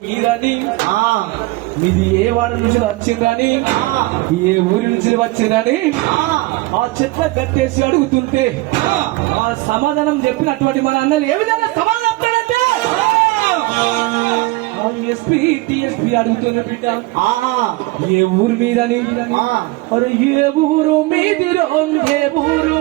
మీదని మీది ఏ వాడి నుంచి వచ్చిందని ఏ ఊరి నుంచి వచ్చిందని ఆ చెట్ల కట్టేసి అడుగుతుంటే ఆ సమాధానం చెప్పినటువంటి మన అన్నలు ఏ విధంగా సమాధానం చెప్తాడంటే ఎస్పీ టిఎస్పీ అడుగుతున్న బిడ్డ ఏ ఊరు మీదని అరే ఏ ఊరు మీది ఏ ఊరు